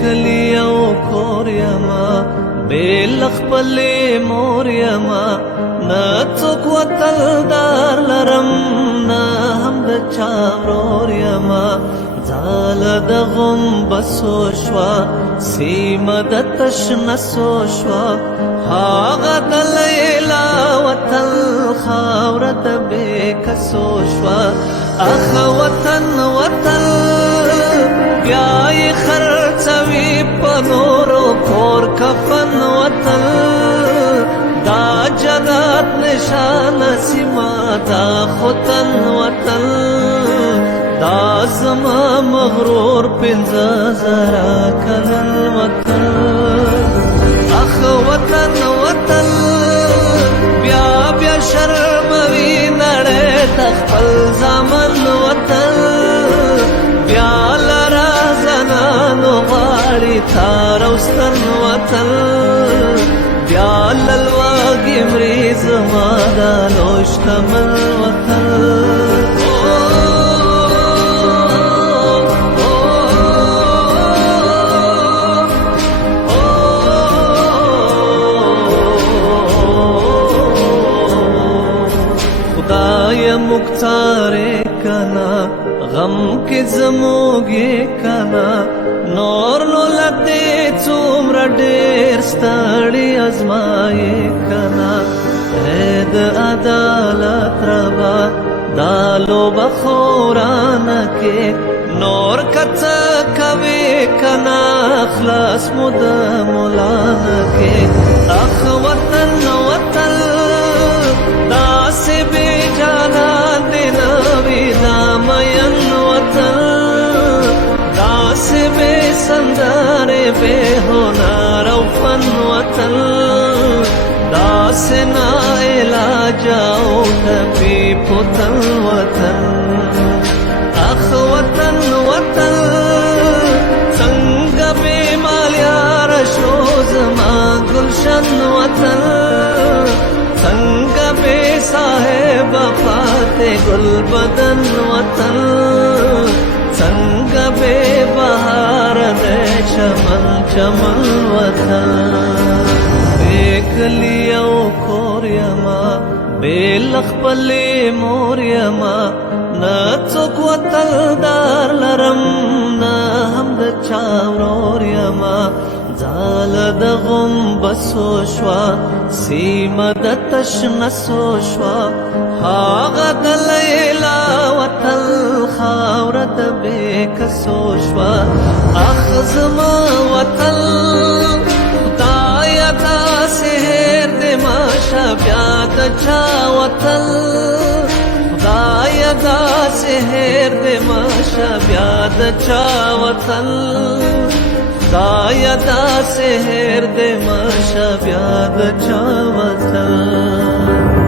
کلی او کور یما بیل خپل مور یما نه څوک وتلدار لرم نه هم د چا ورور یما ځال د غم بسو شوا سیمه د تشنسو شوا هغه د لیلا وتل خاوره د بېکسو شوا اخ وطن وتل بیا یې خرڅوي په نورو کور کفن وتل دا جنت نشانه سیمه دا خوتن وتل دا زما مغرور پنځه زره کلن وطن اخ وطن وطن بیا بیا شرموي نړۍ د خپل زامن وطن بیا لرا زنانو غواړي تار او ستن وطن بیا للواږي مري زما دا لوی شتمن وطن خدای مختارے کنا غم کے زموگے کنا نور نو لتے څومره ډېر ستړي ازمائے کنا اید عدالت ربا دالو بخورانه کې نور کڅ کوي کنا خلاص مود مولانا کې اخ وطن وطن داسې بې جانا دینا ویدا مین وطن داسې بې سندارې بې هنر او فن وطن داسې نا علاج او ټپي پوتن وطن اخ وطن وطن څنګه بې مالیار شو زما ګلشن وطن څنګه بے صاحب فاتح گل بدن وطن څنګه بے بهار د چمن چمن وطن بیکلی او کور یما بیل خپل مور یما نه څوک وتلدار لرم نه هم د چا ورور یما ځال د غم بسو شوا سیمه د تشنسو شوا هغه د لیلا وتل خاوره د بېکسو شوا اخ زما وتل خدایه داسې هېر دې ماشه بیا د چا وتل خدایه داسې هېر دې ماشه بیا د چا وتل خدایه داسې هېر دې ماشه بیا د چا وطن